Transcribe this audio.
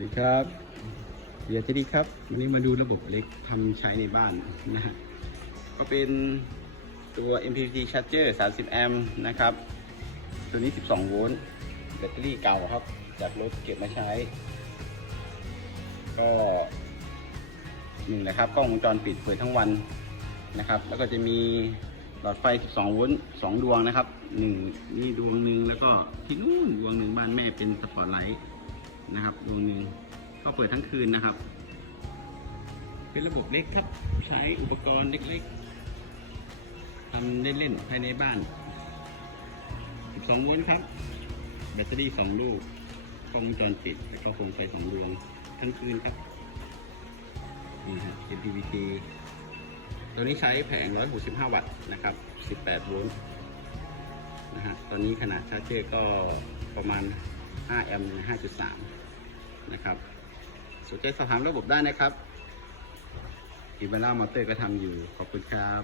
สวัสดีครับเดียร์ทีดีครับ วันนี้มาดูระบบเล็กทำใช้ในบ้านนะฮะ ก็เป็นตัว MPPT Charger 30 แอมป์นะครับ ตัวนี้ 12 โวลต์ แบตเตอรี่เก่าครับ จากรถเก็บมาใช้ ก็หนึ่งนะครับ กล้องวงจรปิดเปิดทั้งวันนะครับ แล้วก็จะมีหลอดไฟ 12 โวลต์ 2 ดวงนะครับหนึ่งนี่ดวงหนึ่งแล้วก็ที่นู่นดวงหนึ่งบ้านแม่เป็นสปอตไลท์ นะครับดวงหนึ่งก็เปิดทั้งคืนนะครับ เป็นระบบเล็กครับ ใช้อุปกรณ์เล็กๆทำเล่นๆภายในบ้าน 12โวลต์ครับ แบตเตอรี่ 2 ลูกกล้องวงจรปิดแล้วก็โคมไฟ2ดวงทั้งคืนครับนี่ฮะ MPPT ตัวนี้ใช้แผง 165 วัตต์นะครับ 18 โวลต์นะฮะ ตอนนี้ขนาดชาร์จเจอร์ก็ประมาณ 5 แอมป์ 5.3 นะครับ สนใจสอบถามระบบได้นะครับอีเบล่ามอเตอร์ก็ทำอยู่ ขอบคุณครับ